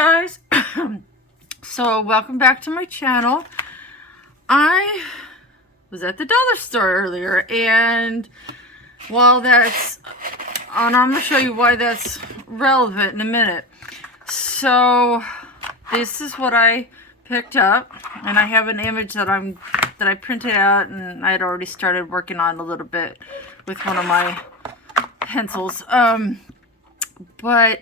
guys. So welcome back to my channel. I was at the dollar store earlier, and while that's, and I'm going to show you why that's relevant in a minute. So this is what I picked up, and I have an image that I printed out, and I had already started working on a little bit with one of my pencils. But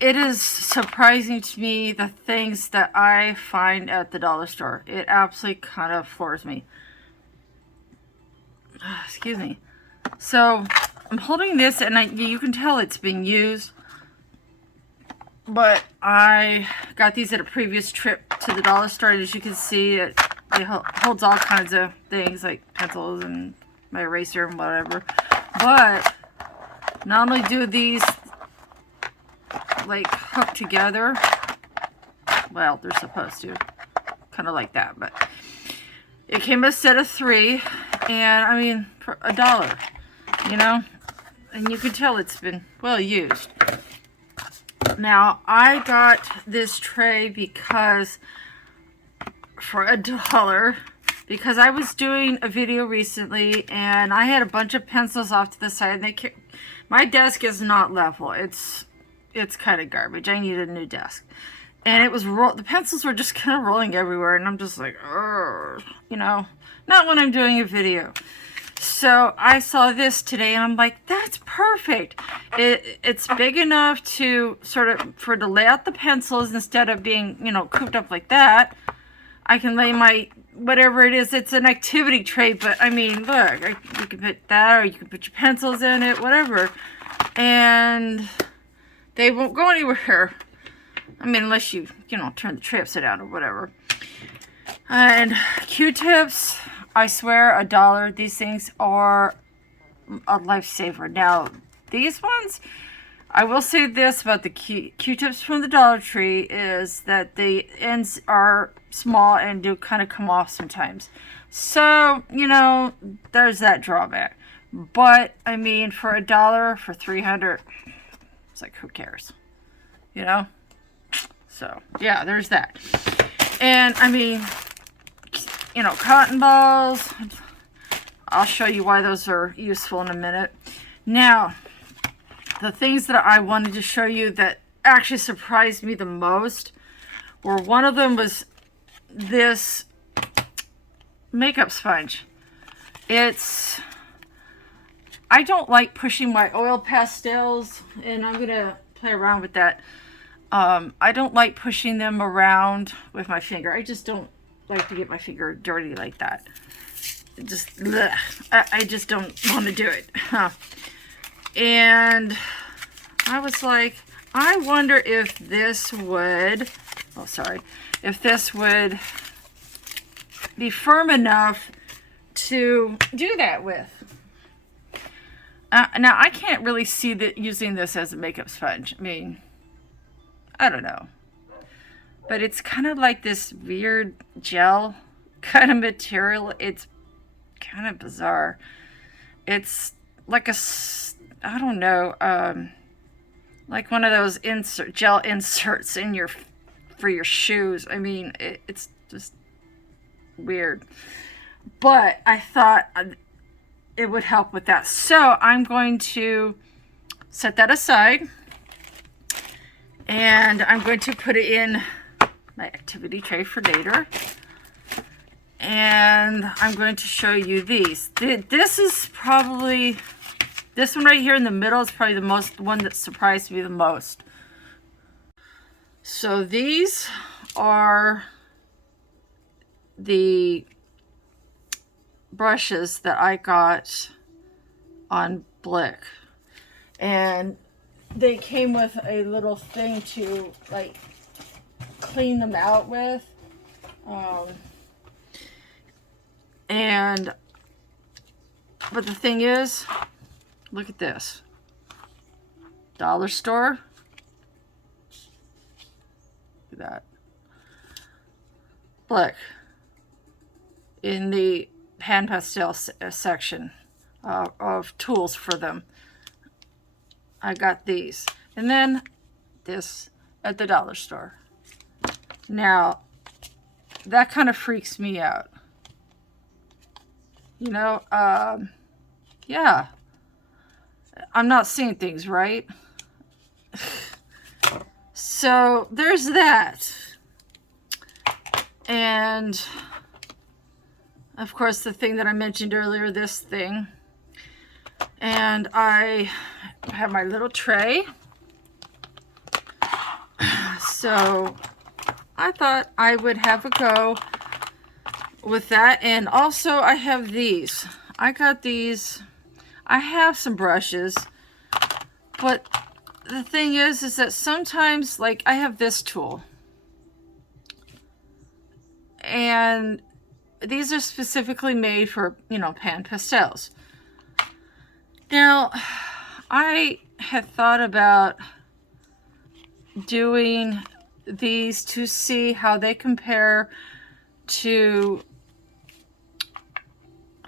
it is surprising to me the things that I find at the dollar store. It absolutely kind of floors me. Excuse me. So I'm holding this, and you can tell it's been used. But I got these at a previous trip to the dollar store. As you can see, it holds all kinds of things like pencils and my eraser and whatever. But not only do these like hook together, well, they're supposed to, kind of like that, but it came a set of 3, and I mean, for $1, you know, and you can tell it's been well used. Now I got this tray because for $1, because I was doing a video recently and I had a bunch of pencils off to the side, and my desk is not level. It's kind of garbage. I need a new desk. And it was the pencils were just kind of rolling everywhere, and I'm just like, you know, not when I'm doing a video. So I saw this today, and I'm like, that's perfect. It's big enough to to lay out the pencils instead of being, you know, cooped up like that. I can lay my, whatever it is, it's an activity tray, but I mean, look, you can put that, or you can put your pencils in it, whatever. And they won't go anywhere. I mean, unless you know, turn the tray upside down or whatever. And Q-tips, I swear, $1. These things are a lifesaver. Now, these ones, I will say this about the Q-tips from the Dollar Tree is that the ends are small and do kind of come off sometimes. So, you know, there's that drawback. But, I mean, for $1, for 300, it's like, who cares? You know? So, yeah, there's that. And, I mean, you know, cotton balls. I'll show you why those are useful in a minute. Now, the things that I wanted to show you that actually surprised me the most were, one of them was this makeup sponge. I don't like pushing my oil pastels, and I'm going to play around with that. I don't like pushing them around with my finger. I just don't like to get my finger dirty like that. I just don't want to do it. And I was like, I wonder if this would, if this would be firm enough to do that with. Now, I can't really see using this as a makeup sponge. I mean, I don't know. But it's kind of like this weird gel kind of material. It's kind of bizarre. It's like I don't know, like one of those gel inserts for your shoes. I mean, it's just weird. But I thought it would help with that. So I'm going to set that aside, and I'm going to put it in my activity tray for later. And I'm going to show you these. This one right here in the middle is probably the one that surprised me the most. So these are the brushes that I got on Blick, and they came with a little thing to like clean them out with, but the thing is, look at this. Dollar store. Look at that. Look, in the hand pastel section of tools for them, I got these. And then this at the dollar store. Now, that kind of freaks me out. You know, yeah. I'm not seeing things right. So, there's that. And, of course, the thing that I mentioned earlier, this thing. And I have my little tray. So, I thought I would have a go with that. And also, I have these. I got these. I have some brushes. But the thing is that sometimes, like, I have this tool. And these are specifically made for, you know, pan pastels. Now, I had thought about doing these to see how they compare to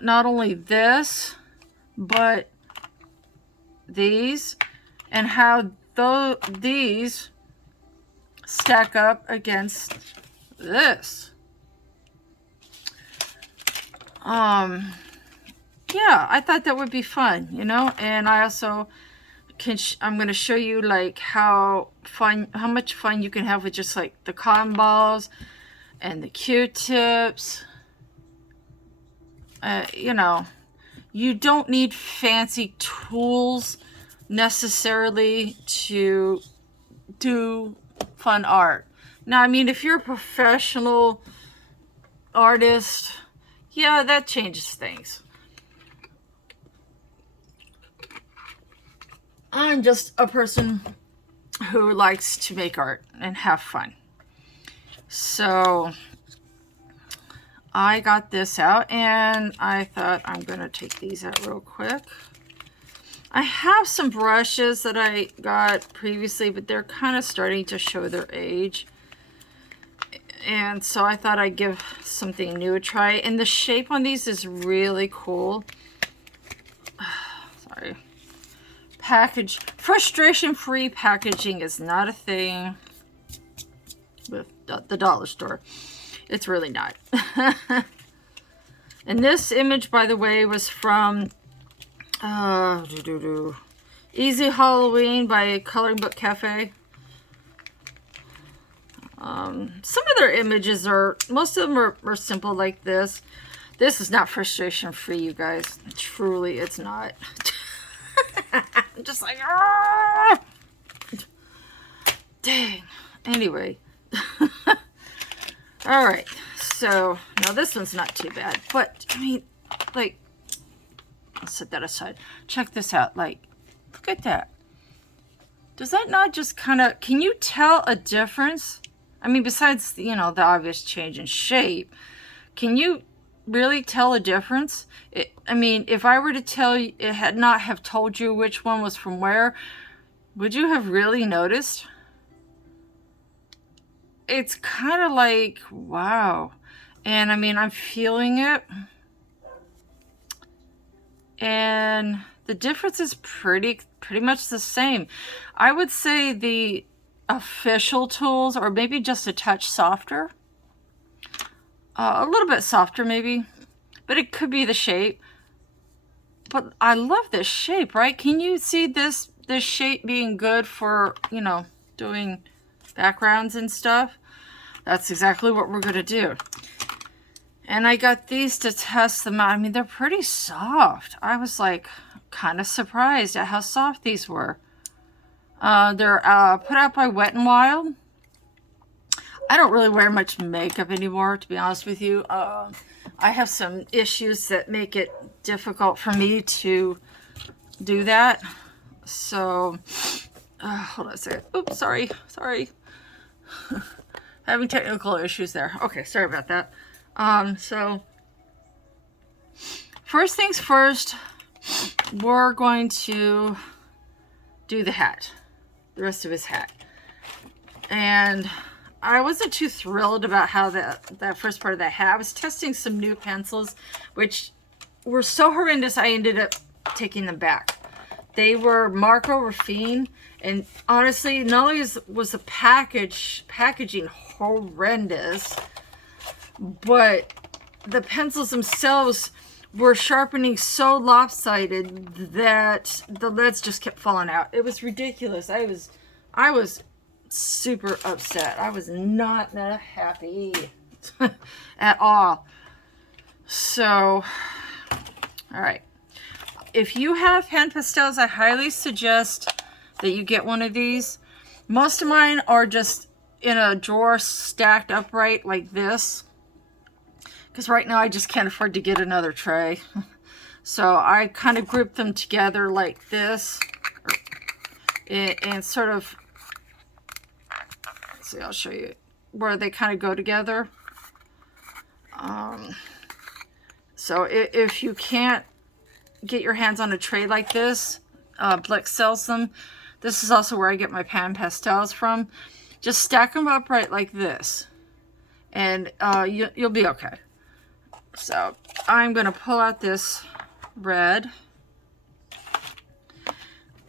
not only this, but these, and how these stack up against this. Yeah, I thought that would be fun, you know, and I also I'm going to show you like how much fun you can have with just like the cotton balls and the Q-tips. You know, you don't need fancy tools necessarily to do fun art. Now, I mean, if you're a professional artist, yeah, that changes things. I'm just a person who likes to make art and have fun. So I got this out and I thought I'm going to take these out real quick. I have some brushes that I got previously, but they're kind of starting to show their age. And so I thought I'd give something new a try. And the shape on these is really cool. Sorry. Frustration-free packaging is not a thing with the dollar store. It's really not. And this image, by the way, was from Easy Halloween by Coloring Book Cafe. Some of their images most of them are simple like this. This is not frustration-free, you guys. Truly, it's not. I'm just like, ah! Dang. Anyway. Alright. So, now this one's not too bad. But, I mean, like, I'll set that aside. Check this out. Like, look at that. Does that not just kind of, can you tell a difference? I mean, besides, you know, the obvious change in shape, can you really tell a difference? I mean, if I were to tell you, not have told you which one was from where, would you have really noticed? It's kind of like, wow. And I mean, I'm feeling it. And the difference is pretty much the same. I would say the official tools are maybe just a touch softer. A little bit softer maybe. But it could be the shape. But I love this shape, right? Can you see this shape being good for, you know, doing backgrounds and stuff? That's exactly what we're going to do. And I got these to test them out. I mean, they're pretty soft. I was like kind of surprised at how soft these were. They're put out by Wet n Wild. I don't really wear much makeup anymore, to be honest with you. I have some issues that make it difficult for me to do that. So, hold on a second. Oops, sorry. Having technical issues there. Okay, sorry about that. So, first things first, we're going to do the hat. The rest of his hat. And I wasn't too thrilled about how that first part of that hat. I was testing some new pencils, which were so horrendous I ended up taking them back. They were Marco Raffine, and honestly, not only was the packaging horrendous, but the pencils themselves were sharpening so lopsided that the leads just kept falling out. It was ridiculous. I was super upset. I was not happy at all. So, all right. If you have hand pastels, I highly suggest that you get one of these. Most of mine are just in a drawer stacked upright like this, because right now I just can't afford to get another tray. So I kind of group them together like this, and sort of, let's see, I'll show you where they kind of go together. So if you can't get your hands on a tray like this, Blick sells them. This is also where I get my pan pastels from. Just stack them upright like this, and you'll be okay. So I'm going to pull out this red,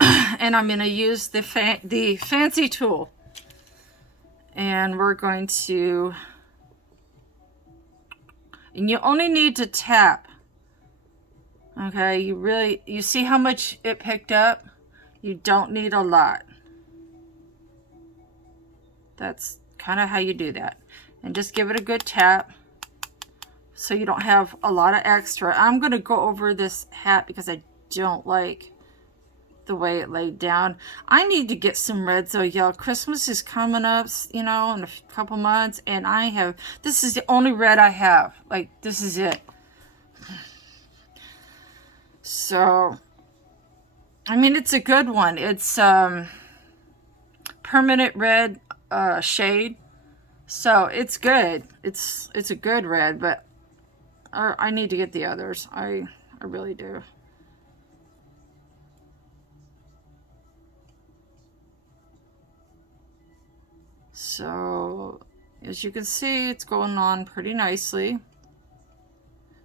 and I'm going to use the fancy tool, and we're going to, and you only need to tap. Okay, you see how much it picked up? You don't need a lot. That's kind of how you do that. And just give it a good tap so you don't have a lot of extra. I'm going to go over this hat because I don't like the way it laid down. I need to get some reds though, y'all. Christmas is coming up, you know, in a couple months, and this is the only red I have. Like, this is it. So, I mean, it's a good one. It's permanent red shade, so it's good. It's a good red, but I need to get the others. I really do. So, as you can see, it's going on pretty nicely.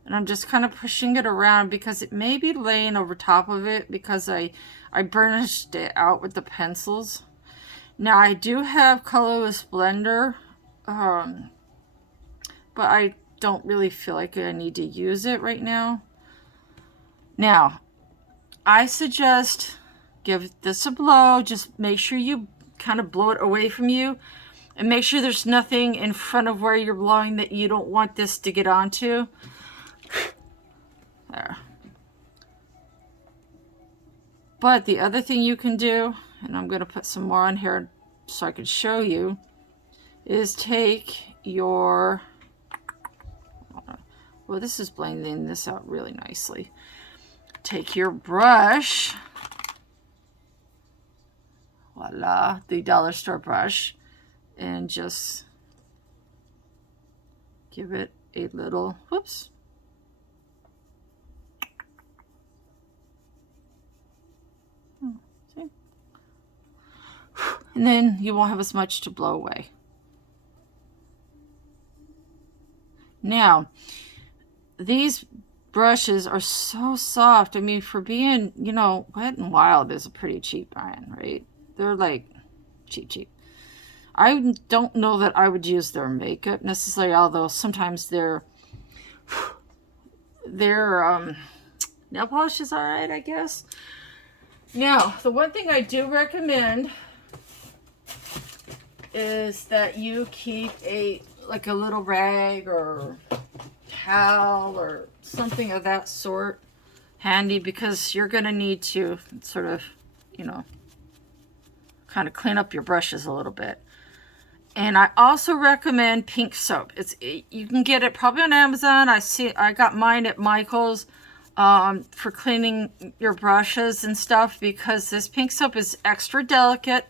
And I'm just kind of pushing it around because it may be laying over top of it because I burnished it out with the pencils. Now I do have Colorless Blender, but I don't really feel like I need to use it right now. Now, I suggest give this a blow. Just make sure you kind of blow it away from you, and make sure there's nothing in front of where you're blowing that you don't want this to get onto. There. But the other thing you can do, and I'm going to put some more on here so I can show you, is take your, well, this is blending this out really nicely. Take your brush, voila, the dollar store brush, and just give it a little, whoops. And then you won't have as much to blow away. Now, these brushes are so soft. I mean, for being, you know, Wet n Wild is a pretty cheap brand, right? They're like cheap. I don't know that I would use their makeup necessarily, although sometimes their nail polish is all right, I guess. Now, the one thing I do recommend is that you keep a little rag or towel or something of that sort handy, because you're going to need to sort of, you know, kind of clean up your brushes a little bit. And I also recommend pink soap. You can get it probably on Amazon. I got mine at Michael's for cleaning your brushes and stuff, because this pink soap is extra delicate,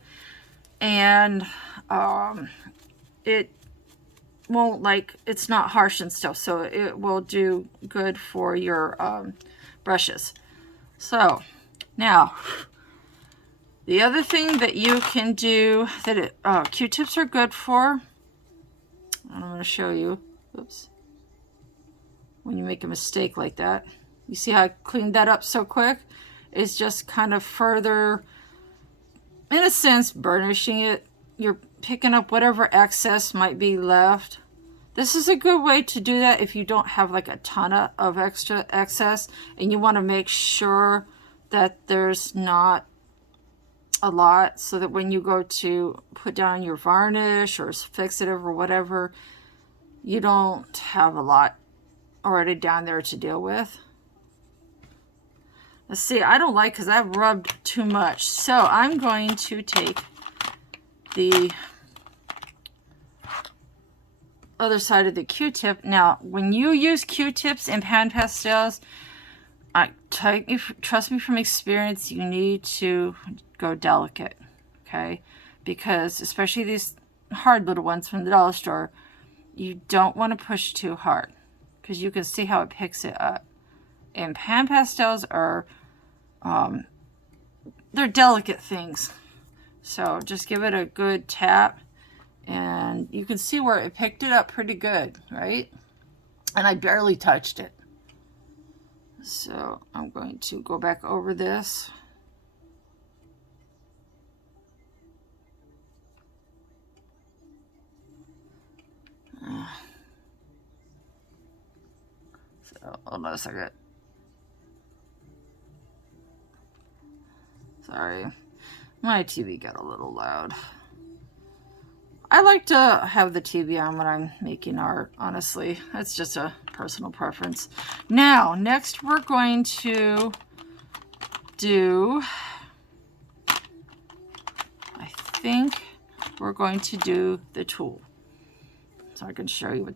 and it won't, like, it's not harsh and stuff, so it will do good for your brushes. So now, the other thing that you can do that Q-tips are good for, and I'm going to show you, oops, when you make a mistake like that. You see how I cleaned that up so quick? is just kind of further, in a sense, burnishing it. You're picking up whatever excess might be left. This is a good way to do that if you don't have like a ton of extra excess and you want to make sure that there's not a lot, so that when you go to put down your varnish or fixative or whatever, you don't have a lot already down there to deal with. Let's see, I don't like, because I've rubbed too much, so I'm going to take the other side of the Q-tip. Now, when you use Q-tips in pan pastels, trust me from experience, you need to go delicate, okay? Because especially these hard little ones from the dollar store, you don't want to push too hard, because you can see how it picks it up. And pan pastels are, they're delicate things. So just give it a good tap, and you can see where it picked it up pretty good, right? And I barely touched it. So I'm going to go back over this. So hold on a second. Sorry, my TV got a little loud. I like to have the TV on when I'm making art, honestly. That's just a personal preference. Now, next we're going to do, I think we're going to do the tool. So I can show you what.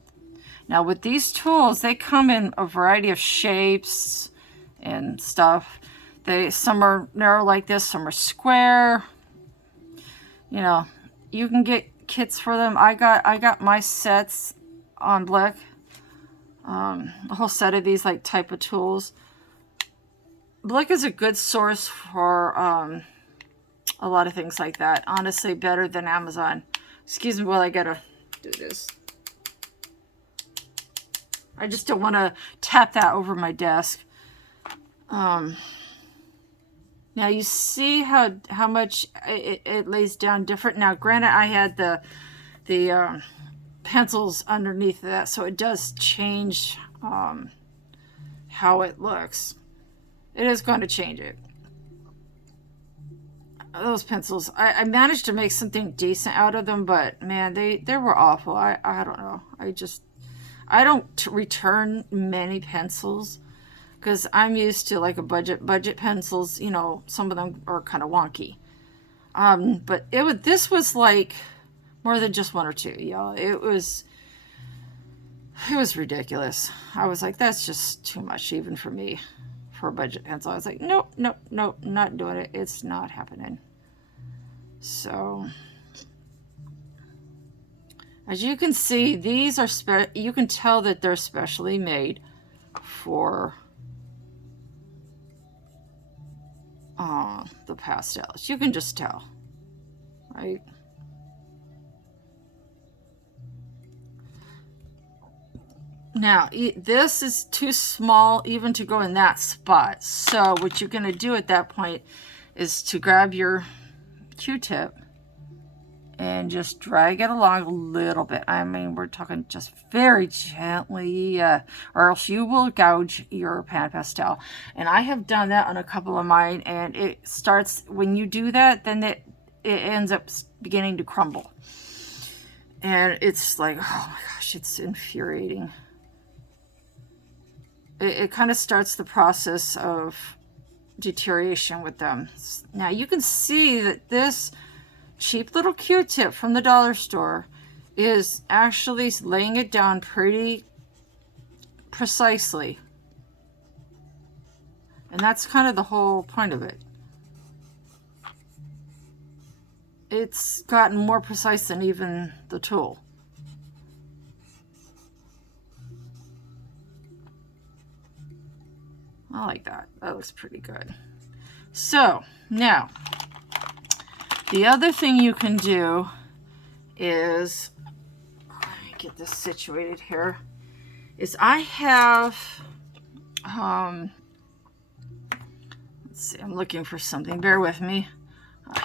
Now with these tools, they come in a variety of shapes and stuff. Some are narrow like this, some are square. You know, you can get kits for them. I got my sets on Blick. A whole set of these like type of tools. Blick is a good source for a lot of things like that. Honestly, better than Amazon. Excuse me while I gotta do this. I just don't want to tap that over my desk. Now you see how much it lays down different. Now granted, I had the pencils underneath that, so it does change how it looks. It is going to change it. Those pencils, I managed to make something decent out of them, but man, they were awful. I don't know. I don't return many pencils, because I'm used to like a budget pencils. You know, some of them are kind of wonky. But this was like more than just one or two, y'all. It was ridiculous. I was like, that's just too much even for me, for a budget pencil. I was like, nope, not doing it. It's not happening. So as you can see, these are you can tell that they're specially made for the pastels. You can just tell, right? Now, this is too small even to go in that spot. So what you're going to do at that point is to grab your Q-tip and just drag it along a little bit. I mean, we're talking just very gently, or else you will gouge your pan pastel. And I have done that on a couple of mine, and it starts, when you do that, then it ends up beginning to crumble. And it's like, oh my gosh, it's infuriating. It kind of starts the process of deterioration with them. Now you can see that this cheap little Q-tip from the dollar store is actually laying it down pretty precisely. And that's kind of the whole point of it. It's gotten more precise than even the tool. I like that. That looks pretty good. So now, the other thing you can do is, let me get this situated here, is I have, let's Let's see, I'm looking for something. Bear with me.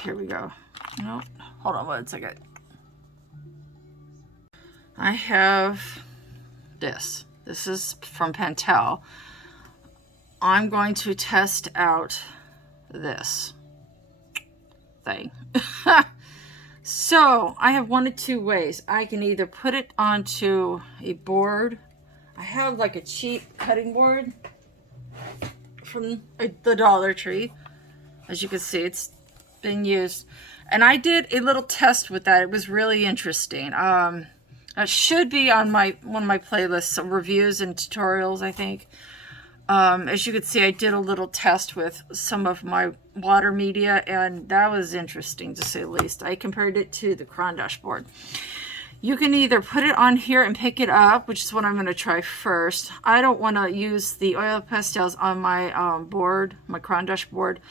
Here we go. Nope. Hold on 1 second. I have this. This is from Pentel. I'm going to test out this thing. So I have one of two ways. I can either put it onto a board. I have like a cheap cutting board from the Dollar Tree. As you can see, it's been used. And I did a little test with that. It was really interesting. It should be on one of my playlists, of reviews and tutorials, I think. As you can see, I did a little test with some of my water media, and that was interesting to say the least. I compared it to the crayon dashboard. You can either put it on here and pick it up, which is what I'm going to try first. I don't want to use the oil pastels on my board, my crayon dashboard,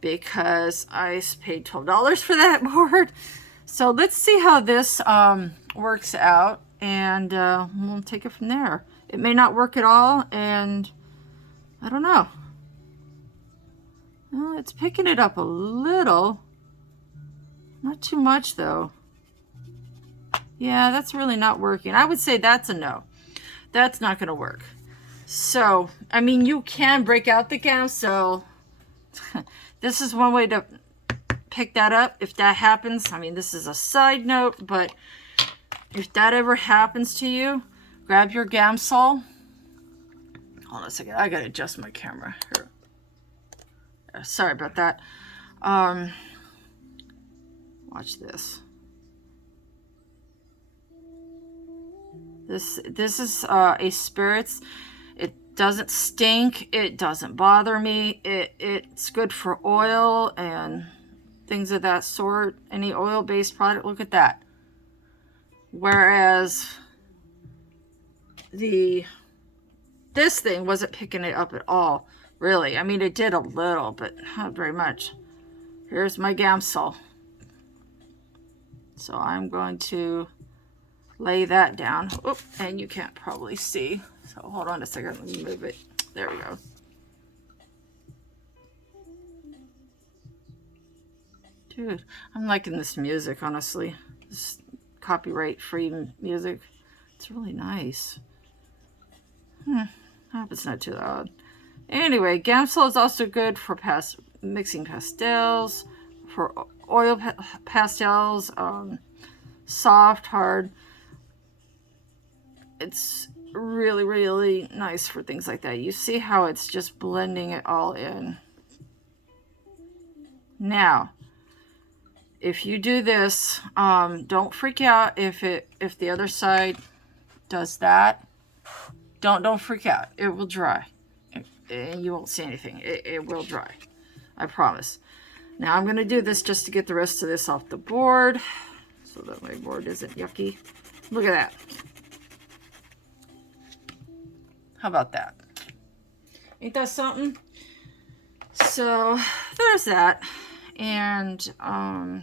because I paid $12 for that board. So let's see how this works out, and we'll take it from there. It may not work at all, and I don't know. Well, it's picking it up a little. Not too much, though. Yeah, that's really not working. I would say that's a no. That's not going to work. So, I mean, you can break out the gamsol. This is one way to pick that up. If that happens, I mean, this is a side note, but if that ever happens to you, grab your gamsol. Hold on a second. I gotta adjust my camera here. Sorry about that. Watch this. This is a spirits. It doesn't stink. It doesn't bother me. It's good for oil and things of that sort. Any oil-based product. Look at that. Whereas this thing wasn't picking it up at all, really. I mean, it did a little, but not very much. Here's my gamsol. So I'm going to lay that down. Oop, and you can't probably see. So hold on a second. Let me move it. There we go. Dude, I'm liking this music, honestly. This copyright-free music. It's really nice. I hope it's not too loud. Anyway, gamsol is also good for mixing pastels, for oil pastels, soft, hard. It's really, really nice for things like that. You see how it's just blending it all in. Now, if you do this, don't freak out if the other side does that. Don't freak out. It will dry. And you won't see anything. It will dry. I promise. Now I'm going to do this just to get the rest of this off the board, so that my board isn't yucky. Look at that. How about that? Ain't that something? So there's that. And I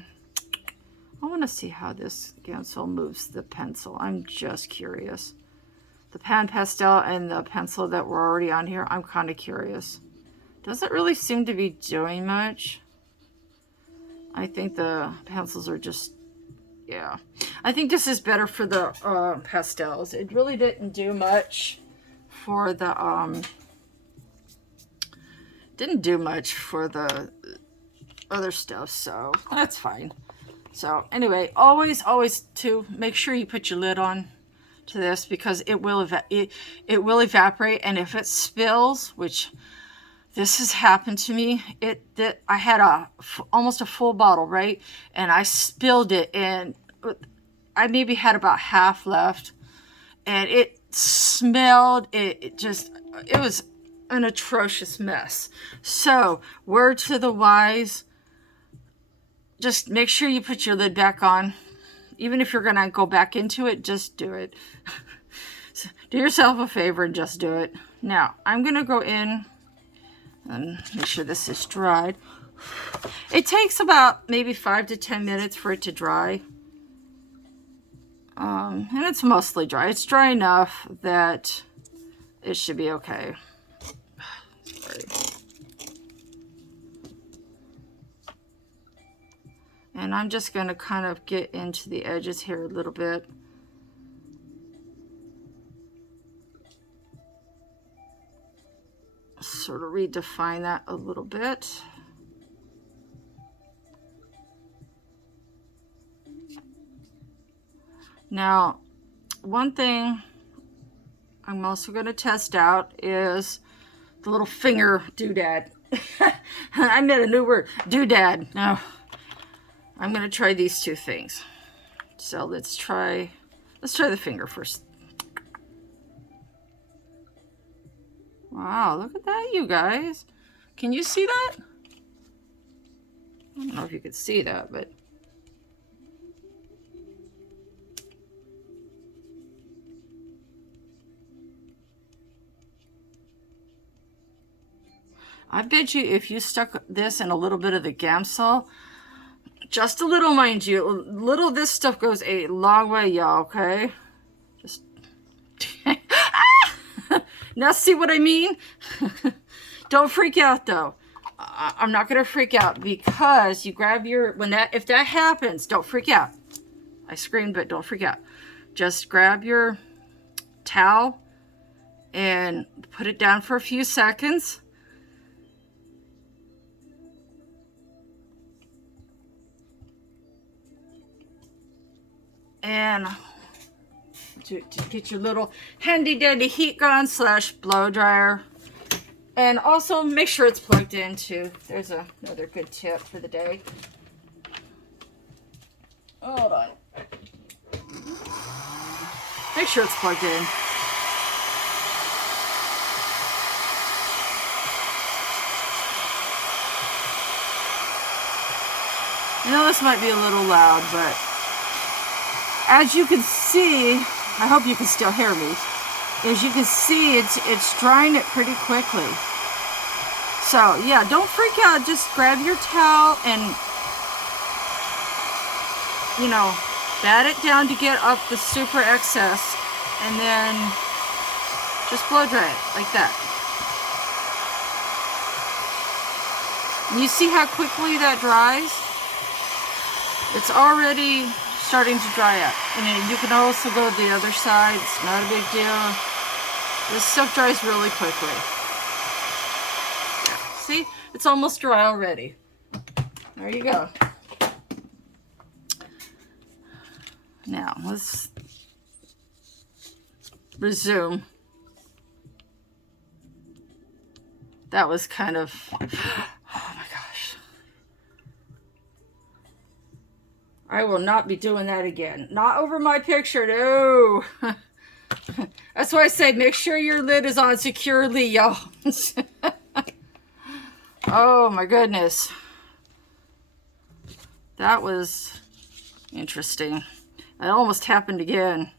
want to see how this gamsol moves the pencil. I'm just curious. The pan pastel and the pencil that were already on here, I'm kind of curious. Doesn't really seem to be doing much. I think the pencils are just, yeah. I think this is better for the pastels. It really didn't do much for the, didn't do much for the other stuff, so that's fine. So anyway, always to make sure you put your lid on to this, because it will evaporate, and if it spills, which this has happened to me, I had almost a full bottle, right, and I spilled it, and I maybe had about half left, and it smelled, it was an atrocious mess. So word to the wise, just make sure you put your lid back on. Even if you're going to go back into it, just do it. Do yourself a favor and just do it. Now, I'm going to go in and make sure this is dried. It takes about maybe 5 to 10 minutes for it to dry. And it's mostly dry. It's dry enough that it should be okay. Sorry. And I'm just going to kind of get into the edges here a little bit. Sort of redefine that a little bit. Now, one thing I'm also going to test out is the little finger doodad. I made a new word, doodad. Now, I'm going to try these two things. So let's try the finger first. Wow, look at that, you guys. Can you see that? I don't know if you could see that, but I bet you if you stuck this in a little bit of the Gamsol, just a little, mind you, a little of this stuff goes a long way, y'all, okay? Just now see what I mean? Don't freak out though. I'm not gonna freak out because you grab your, if that happens, don't freak out. I screamed, but don't freak out. Just grab your towel and put it down for a few seconds. And to get your little handy dandy heat gun / blow dryer. And also make sure it's plugged in too. There's another good tip for the day. Hold on. Make sure it's plugged in. I know this might be a little loud, but as you can see, I hope you can still hear me. As you can see, it's drying it pretty quickly. So yeah, don't freak out. Just grab your towel and, you know, bat it down to get up the super excess, and then just blow dry it like that. And you see how quickly that dries? It's already starting to dry up. And then you can also go to the other side. It's not a big deal. This stuff dries really quickly. See? It's almost dry already. There you go. Now, let's resume. That was kind of... Oh my gosh. I will not be doing that again. Not over my picture, no. That's why I say make sure your lid is on securely, y'all. Oh my goodness. That was interesting. It almost happened again.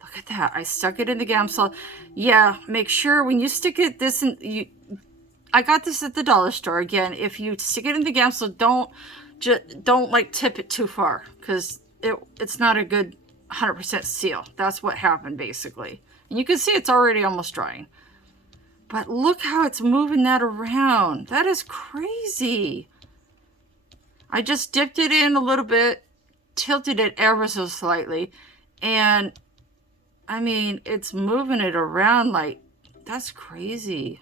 Look at that. I stuck it in the Gamsol. Yeah, make sure when you stick it this in, I got this at the dollar store. Again, if you stick it in the Gamsol, don't like tip it too far, because it's not a good 100% seal. That's what happened basically. And you can see it's already almost drying. But look how it's moving that around. That is crazy. I just dipped it in a little bit, tilted it ever so slightly, and I mean, it's moving it around like, that's crazy.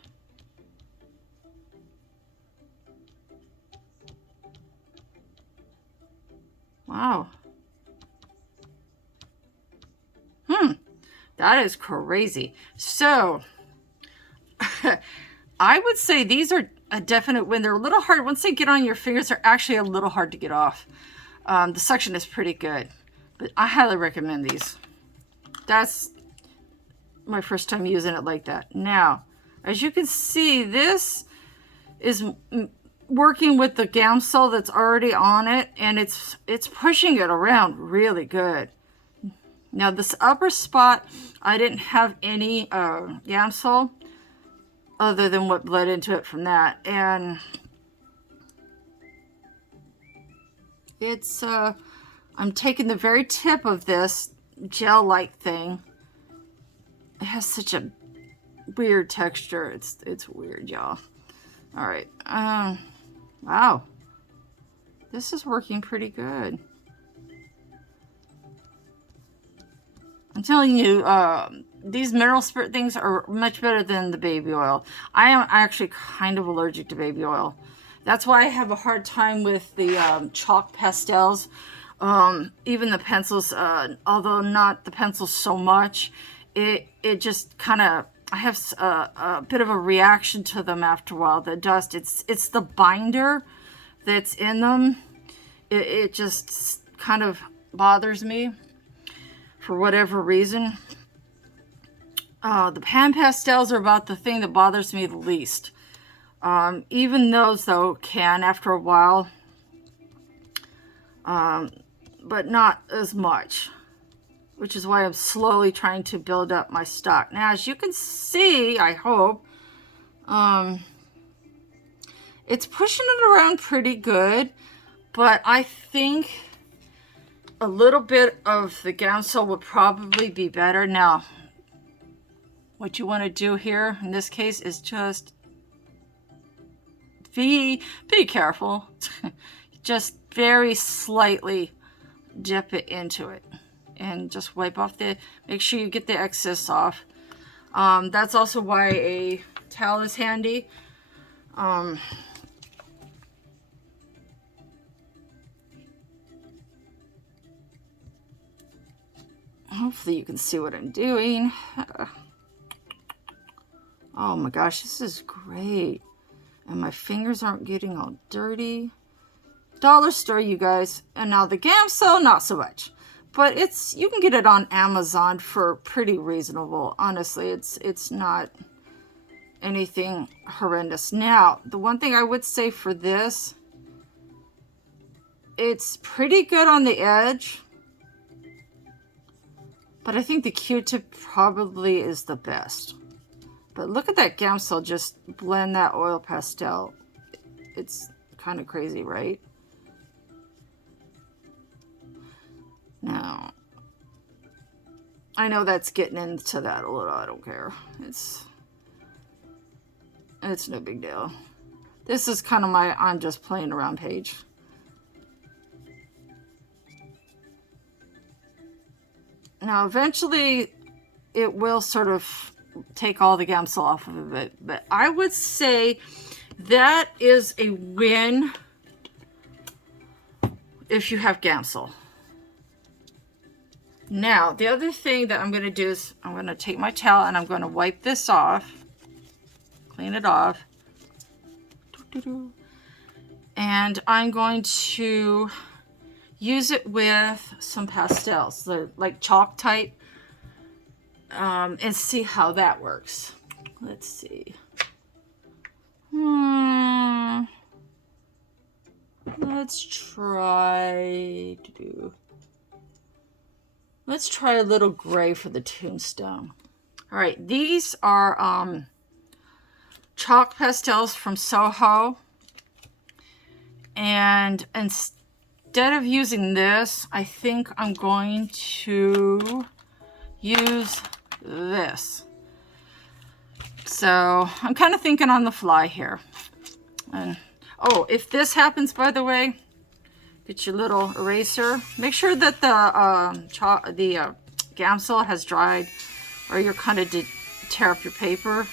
Wow. That is crazy. So, I would say these are a definite win. They're a little hard. Once they get on your fingers, they're actually a little hard to get off. The suction is pretty good, but I highly recommend these. That's my first time using it like that. Now, as you can see, this is working with the Gamsol that's already on it, and it's pushing it around really good. Now, this upper spot, I didn't have any Gamsol other than what bled into it from that, and it's I'm taking the very tip of this gel-like thing. It has such a weird texture. It's weird, y'all. All right. Wow. This is working pretty good. I'm telling you, these mineral spirit things are much better than the baby oil. I am actually kind of allergic to baby oil. That's why I have a hard time with the chalk pastels. Even the pencils, although not the pencils so much, it just kind of, I have a bit of a reaction to them after a while. The dust, it's the binder that's in them. It just kind of bothers me for whatever reason. The pan pastels are about the thing that bothers me the least. Even those, though, can after a while, but not as much, which is why I'm slowly trying to build up my stock. Now, as you can see, I hope, it's pushing it around pretty good, but I think a little bit of the Gamsol would probably be better. Now, what you want to do here in this case is just be careful. Just very slightly dip it into it and just wipe off make sure you get the excess off. That's also why a towel is handy. Hopefully you can see what I'm doing. Oh my gosh, this is great. And my fingers aren't getting all dirty. Dollar store, you guys. And now the Gamsol, not so much. But you can get it on Amazon for pretty reasonable. Honestly, it's not anything horrendous. Now, the one thing I would say for this, it's pretty good on the edge. But I think the Q-tip probably is the best. But look at that Gamsol just blend that oil pastel. It's kind of crazy, right? Now, I know that's getting into that a little. I don't care. It's no big deal. This is kind of my I'm just playing around page. Now, eventually, it will sort of take all the Gamsol off of it, but I would say that is a win if you have Gamsol. Now, the other thing that I'm going to do is I'm going to take my towel and I'm going to wipe this off, clean it off, and I'm going to use it with some pastels. They're like chalk type. And see how that works. Let's see. Let's try a little gray for the tombstone. All right, these are chalk pastels from Soho. And instead of using this, I think I'm going to use this. So I'm kind of thinking on the fly here. And oh, if this happens, by the way, get your little eraser. Make sure that the Gamsol has dried, or you're kind of tear up your paper.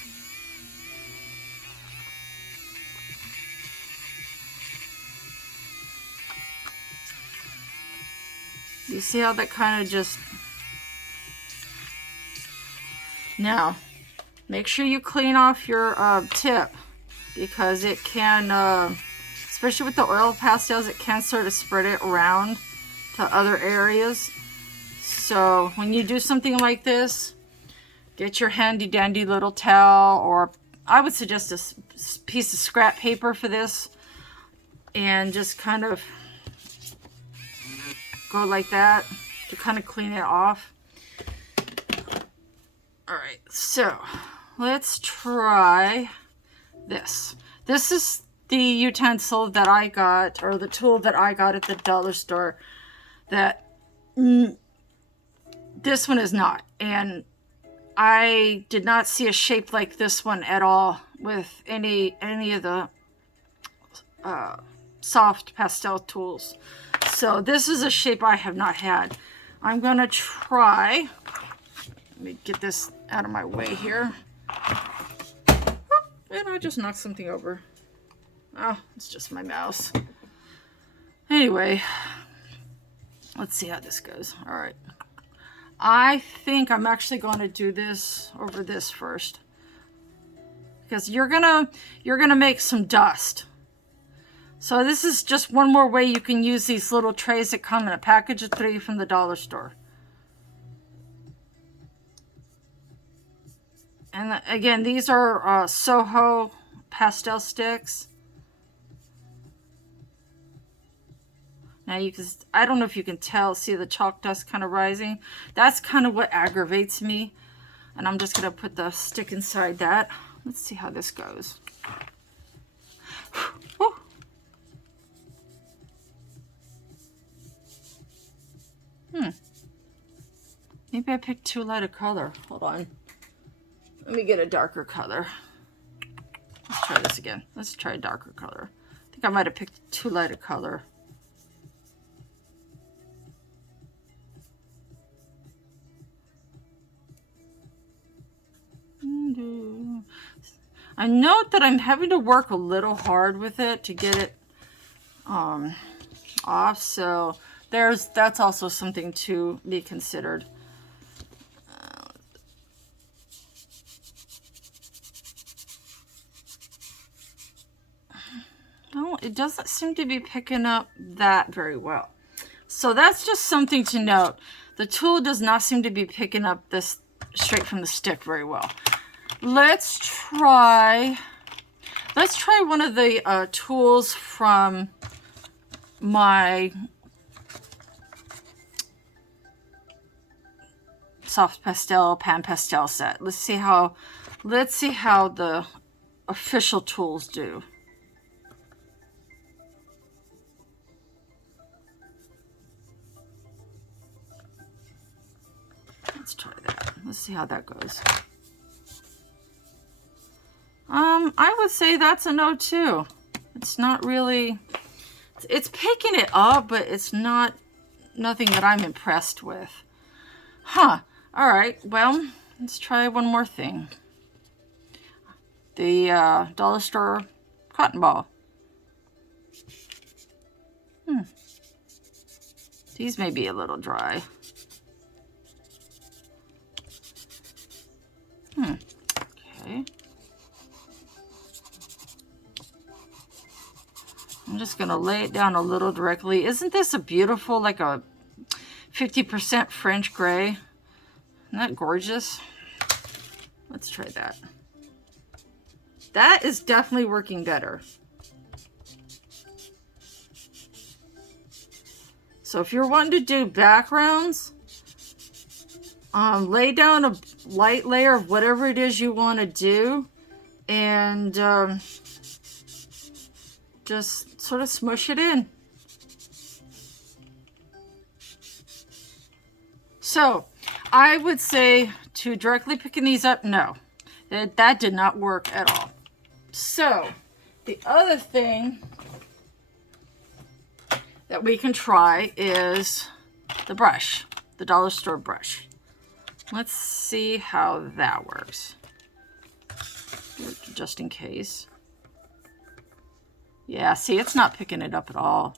You see how that kind of just... Now, make sure you clean off your tip, because it can, especially with the oil pastels, it can sort of spread it around to other areas. So when you do something like this, get your handy dandy little towel, or I would suggest a piece of scrap paper for this, and just kind of go like that to kind of clean it off. All right, so let's try this. This is the utensil that I got, or the tool that I got at the dollar store. That this one is not, and I did not see a shape like this one at all with any of the soft pastel tools. So this is a shape I have not had. I'm going to try, let me get this out of my way here. And I just knocked something over. Oh, it's just my mouse. Anyway, let's see how this goes. All right. I think I'm actually going to do this over this first, because you're gonna make some dust. So this is just one more way you can use these little trays that come in a package of 3 from the dollar store. And again, these are Soho pastel sticks. Now you can, I don't know if you can tell, see the chalk dust kind of rising. That's kind of what aggravates me. And I'm just gonna put the stick inside that. Let's see how this goes. Whew. Maybe I picked too light a color. Hold on. Let me get a darker color. Let's try this again. Let's try a darker color. I think I might have picked too light a color. I note that I'm having to work a little hard with it to get it off, so that's also something to be considered. No, it doesn't seem to be picking up that very well. So that's just something to note. The tool does not seem to be picking up this straight from the stick very well. Let's try one of the tools from my soft pastel pan pastel set. Let's see how the official tools do. Let's try that. Let's see how that goes. I would say that's a no too. It's not really, it's picking it up, but it's nothing that I'm impressed with. Huh. All right. Well, let's try one more thing. The dollar store cotton ball. These may be a little dry. Okay. I'm just going to lay it down a little directly. Isn't this a beautiful, like a 50% French gray? Isn't that gorgeous? Let's try that. That is definitely working better. So if you're wanting to do backgrounds, lay down a light layer of whatever it is you want to do, and just sort of smush it in. So I would say to directly picking these up, no, that did not work at all. So the other thing that we can try is the brush, the dollar store brush. Let's see how that works, just in case. Yeah, see, it's not picking it up at all.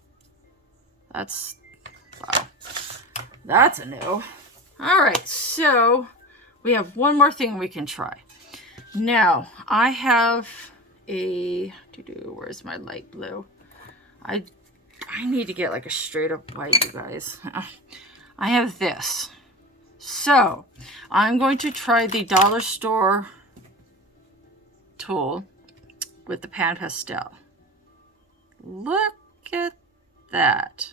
That's, wow, that's a no. All right, so we have one more thing we can try. Now, I have a, where's my light blue? I need to get like a straight up white, you guys. I have this. So I'm going to try the dollar store tool with the pan pastel. Look at that.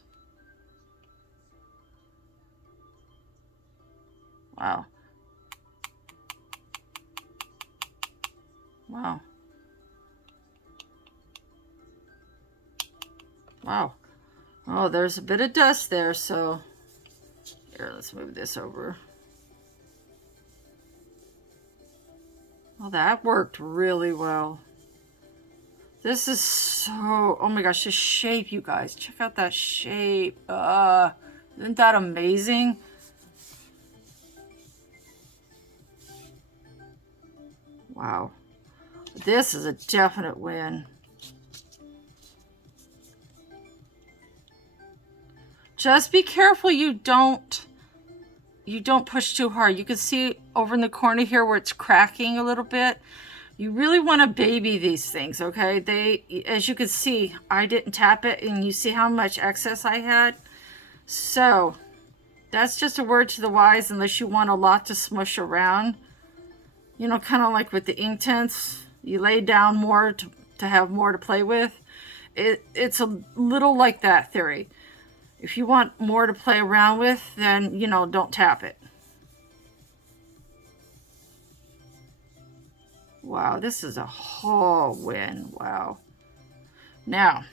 Wow. Wow. Wow. Oh, there's a bit of dust there, so here, let's move this over. Well, that worked really well. This is so, oh my gosh, this shape, you guys. Check out that shape. Isn't that amazing? Wow. This is a definite win. Just be careful you don't push too hard. You can see over in the corner here where it's cracking a little bit. You really want to baby these things, okay? As you can see, I didn't tap it, and you see how much excess I had. So that's just a word to the wise, unless you want a lot to smush around. You know, kind of like with the ink tints, you lay down more to have more to play with. It's a little like that theory. If you want more to play around with, then, you know, don't tap it. Wow, this is a whole win. Wow. Now,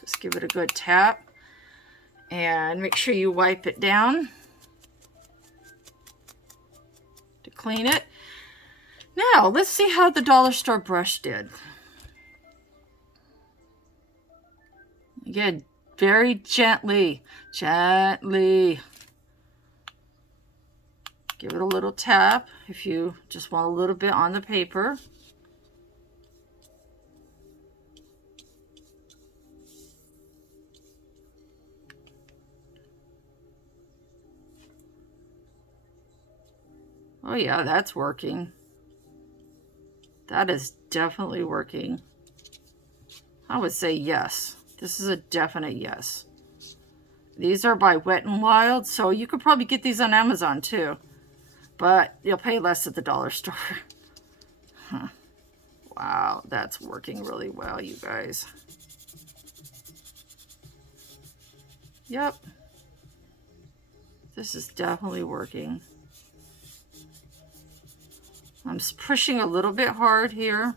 just give it a good tap. And make sure you wipe it down to clean it. Now, let's see how the dollar store brush did. Again, very gently. Give it a little tap if you just want a little bit on the paper. Oh yeah, that's working. That is definitely working. I would say yes. This is a definite yes. These are by Wet n Wild, so you could probably get these on Amazon too. But you'll pay less at the dollar store. Huh. Wow, that's working really well, you guys. Yep. This is definitely working. I'm pushing a little bit hard here.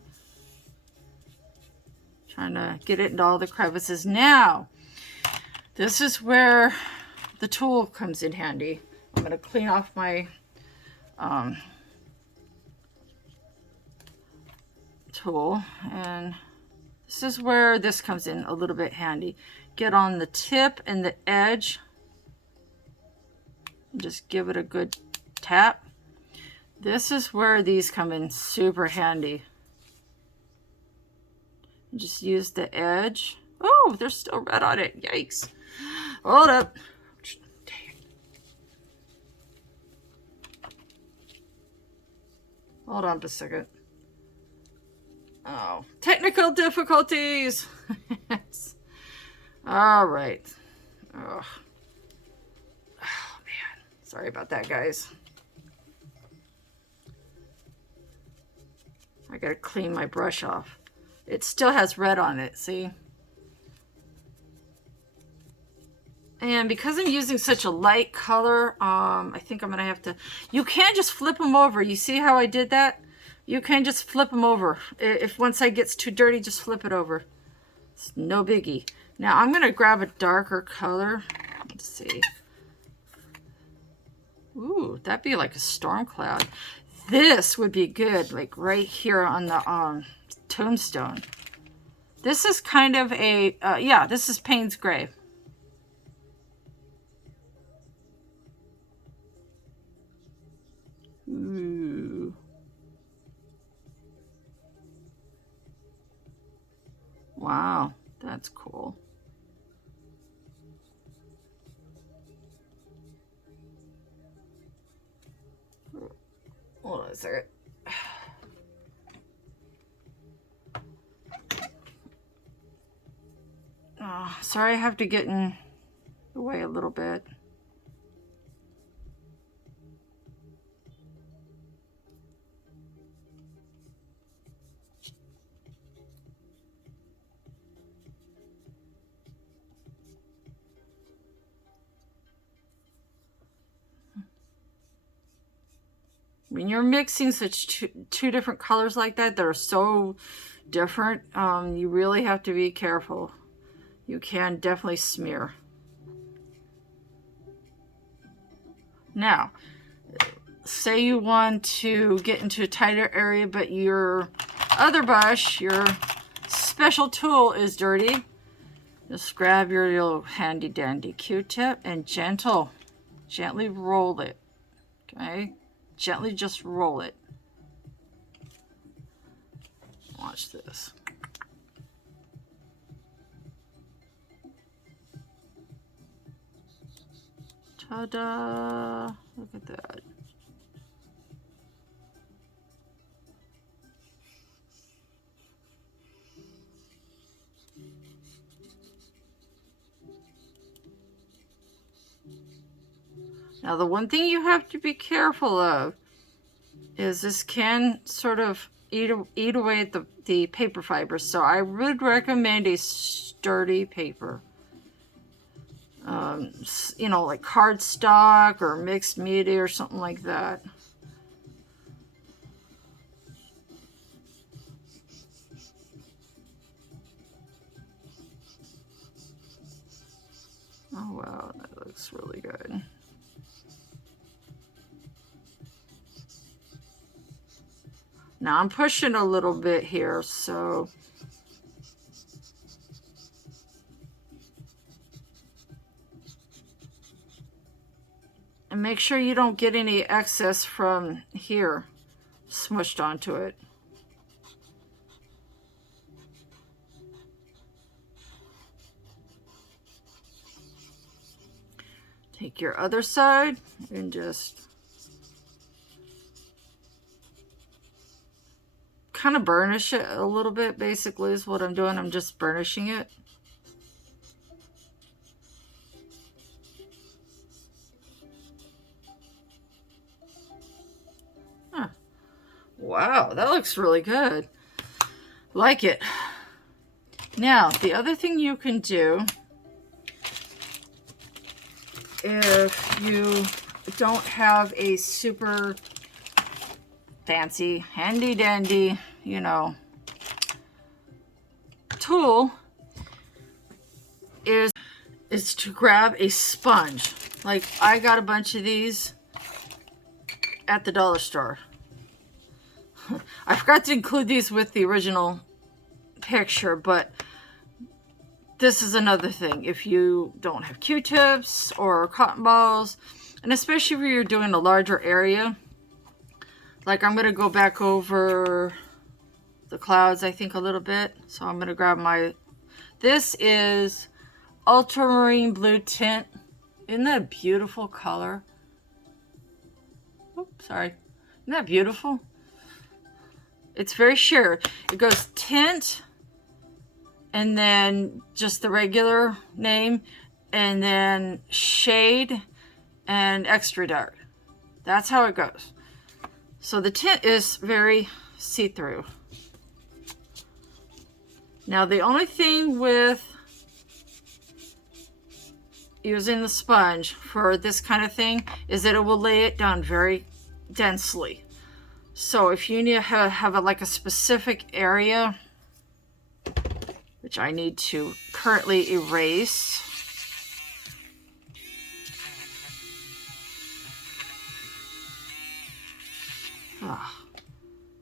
Trying to get it into all the crevices. Now, this is where the tool comes in handy. I'm going to clean off my tool, and this is where this comes in a little bit handy. Get on the tip and the edge, and just give it a good tap. This is where these come in super handy. Just use the edge. Oh, there's still red on it. Yikes. Hold up. Hold on a second. Oh, technical difficulties. All right. Oh, man. Sorry about that, guys. I gotta clean my brush off. It still has red on it, see? And because I'm using such a light color, I think I'm gonna have to, you can just flip them over. You see how I did that? You can just flip them over. If once it gets too dirty, just flip it over. It's no biggie. Now I'm gonna grab a darker color. Let's see. Ooh, that'd be like a storm cloud. This would be good, like right here on the tombstone. This is kind of a, yeah, this is Payne's Gray. Ooh. Wow, that's cool. Hold on a second. Oh, sorry, I have to get in the way a little bit. When you're mixing such two different colors like that are so different, you really have to be careful. You can definitely smear. Now, say you want to get into a tighter area, but your other brush, your special tool is dirty, just grab your little handy dandy Q-tip and gently roll it. Okay? Gently just roll it. Watch this. Ta-da! Look at that. Now the one thing you have to be careful of is this can sort of eat away at the paper fibers. So I would recommend a sturdy paper. You know, like cardstock or mixed media or something like that. Oh wow, that looks really good. Now I'm pushing a little bit here, so and make sure you don't get any excess from here smushed onto it. Take your other side and just kind of burnish it a little bit, basically is what I'm doing. I'm just burnishing it. Huh. Wow, that looks really good. Like it. Now, the other thing you can do, if you don't have a super fancy, handy dandy, you know, tool, is to grab a sponge. Like I got a bunch of these at the dollar store. I forgot to include these with the original picture, but this is another thing. If you don't have Q-tips or cotton balls, and especially if you're doing a larger area, like I'm going to go back over the clouds, I think, a little bit. So I'm going to grab my, this is ultramarine blue tint. Isn't that a beautiful color? Oops, sorry. Isn't that beautiful? It's very sheer. It goes tint, and then just the regular name, and then shade and extra dark. That's how it goes. So the tint is very see-through. Now the only thing with using the sponge for this kind of thing is that it will lay it down very densely. So if you need to have like a specific area, which I need to currently erase.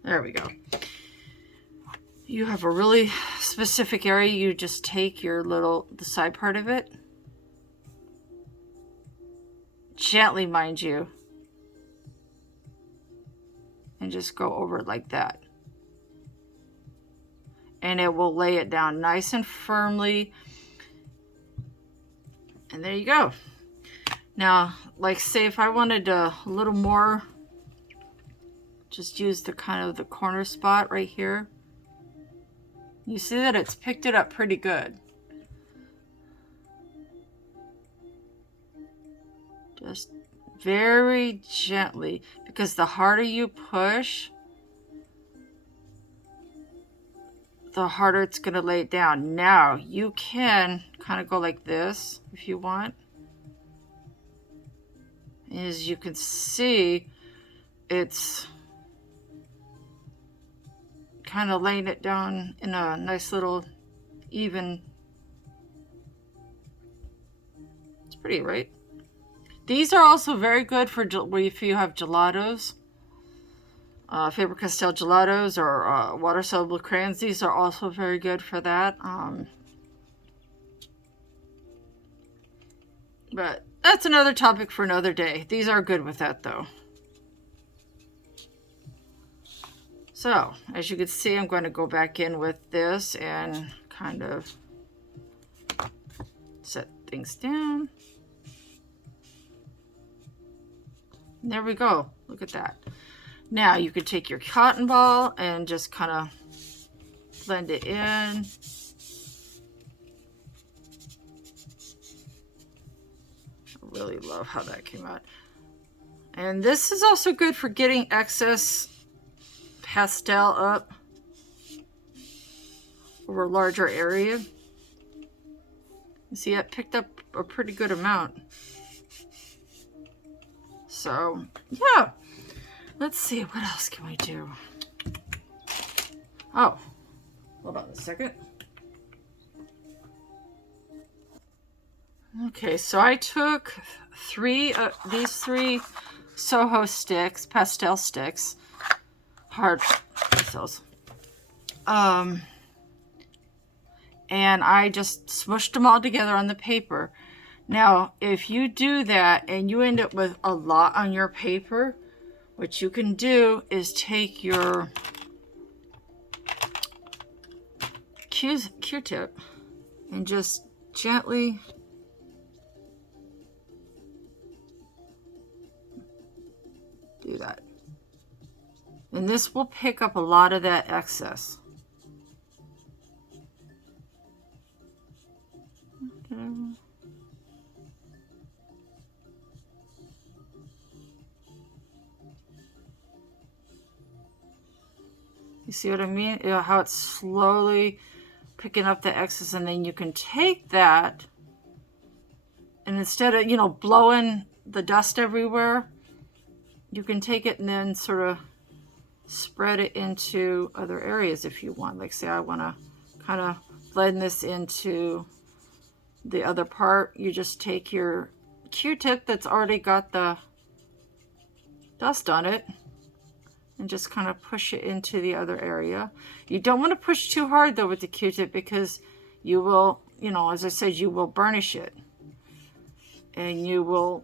There we go. You have a really specific area, you just take your the side part of it, gently, mind you, and just go over it like that. And it will lay it down nice and firmly. And there you go. Now, like say if I wanted a little more, just use the kind of the corner spot right here. You see that it's picked it up pretty good. Just very gently, because the harder you push, the harder it's going to lay it down. Now, you can kind of go like this if you want. As you can see, it's kind of laying it down in a nice little even. It's pretty, right? These are also very good for if you have gelatos. Faber-Castell gelatos or water-soluble crayons. These are also very good for that. But that's another topic for another day. These are good with that though. So, as you can see, I'm going to go back in with this and kind of set things down. And there we go. Look at that. Now you could take your cotton ball and just kind of blend it in. I really love how that came out. And this is also good for getting excess pastel up over a larger area. You see, it picked up a pretty good amount. So, yeah. Let's see, what else can we do? Oh, hold on a second. Okay, so I took these three Soho sticks, pastel sticks, hard pastels, and I just smushed them all together on the paper. Now, if you do that and you end up with a lot on your paper, what you can do is take your Q-tip and just gently do that. And this will pick up a lot of that excess. Okay. You see what I mean? You know, how it's slowly picking up the excess, and then you can take that and instead of, you know, blowing the dust everywhere, you can take it and then sort of spread it into other areas if you want. Like say I want to kind of blend this into the other part. You just take your Q-tip that's already got the dust on it and just kind of push it into the other area. You don't want to push too hard though with the Q-tip, because you will, you know, as I said, you will burnish it, and you will,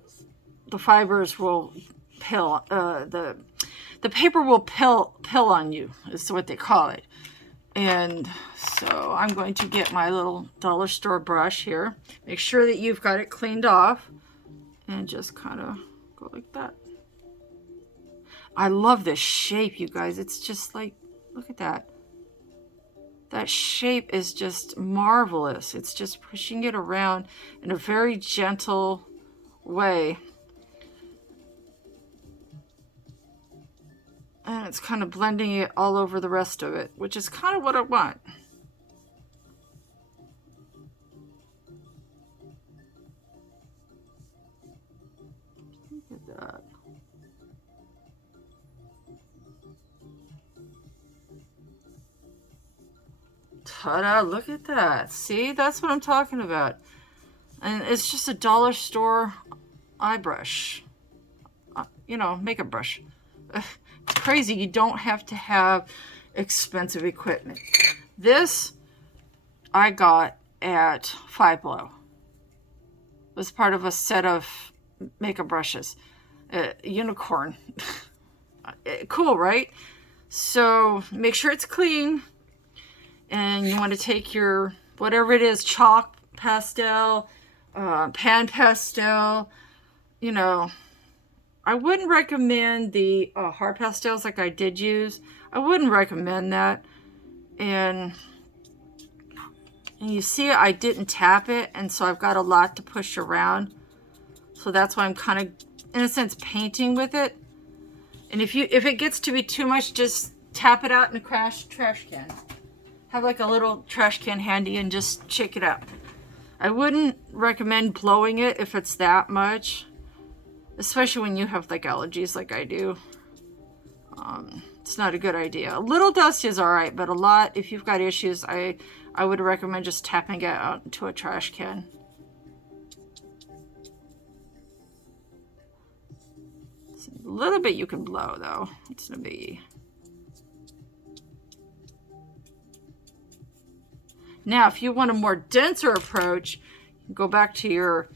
the fibers will pill, the paper will pill on you, is what they call it. And so I'm going to get my little dollar store brush here. Make sure that you've got it cleaned off, and just kind of go like that. I love this shape, you guys. It's just like, look at that. That shape is just marvelous. It's just pushing it around in a very gentle way. And it's kind of blending it all over the rest of it, which is kind of what I want. Look at that. Ta-da, look at that. See, that's what I'm talking about. And it's just a dollar store eye brush. You know, makeup brush. It's crazy. You don't have to have expensive equipment. This I got at Five Below. It was part of a set of makeup brushes. Unicorn. Cool, right? So make sure it's clean. And you want to take your, whatever it is, chalk pastel, pan pastel, you know. I wouldn't recommend the hard pastels like I did use. I wouldn't recommend that. And you see I didn't tap it, and so I've got a lot to push around. So that's why I'm kind of, in a sense, painting with it. And if it gets to be too much, just tap it out in a trash can. Have like a little trash can handy and just shake it out. I wouldn't recommend blowing it if it's that much, especially when you have like allergies like I do. It's not a good idea. A little dust is all right, but a lot, if you've got issues, I would recommend just tapping it out into a trash can. A little bit you can blow though. It's gonna be. Now, if you want a more denser approach, go back to your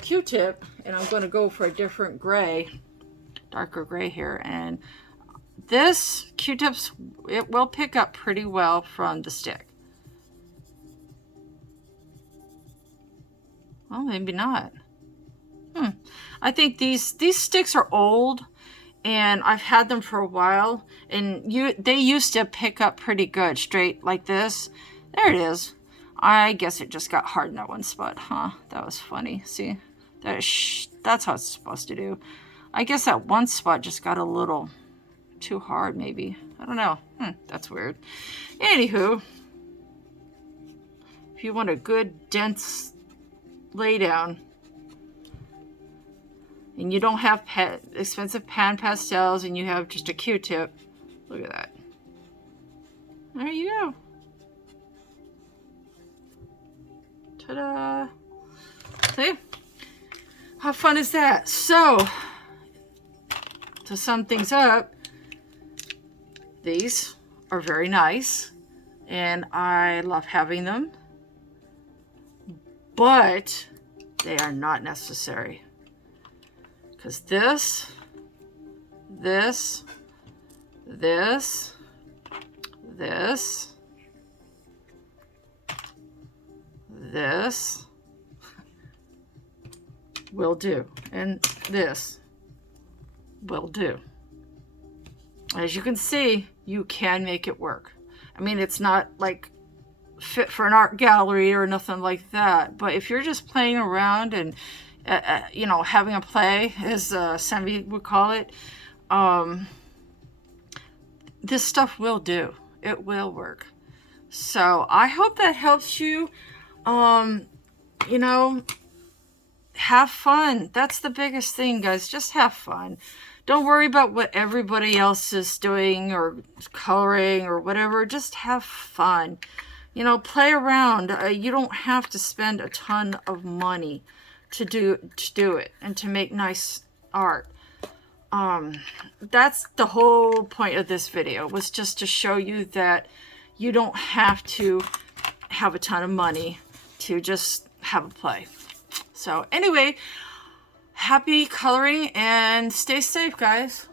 Q-tip, and I'm going to go for a different gray, darker gray here. And this Q-tips, it will pick up pretty well from the stick. Well, maybe not. I think these sticks are old, and I've had them for a while, and they used to pick up pretty good straight like this. There it is. I guess it just got hard in that one spot, huh? That was funny. See, that's how it's supposed to do. I guess that one spot just got a little too hard, maybe. I don't know. That's weird. Anywho, if you want a good dense laydown, and you don't have expensive pan pastels, and you have just a Q-tip, look at that. There you go. Ta-da! See? How fun is that? So, to sum things up, these are very nice, and I love having them, but they are not necessary. Because this, will do, and this will do. As you can see, you can make it work. I mean, it's not like fit for an art gallery or nothing like that, but if you're just playing around and you know, having a play, as Sammy would call it, this stuff will do. It will work. So I hope that helps you. You know, have fun. That's the biggest thing, guys. Just have fun. Don't worry about what everybody else is doing or coloring or whatever. Just have fun. You know, play around. You don't have to spend a ton of money to do it and to make nice art. That's the whole point of this video, was just to show you that you don't have to have a ton of money to just have a play. So anyway, happy coloring and stay safe, guys.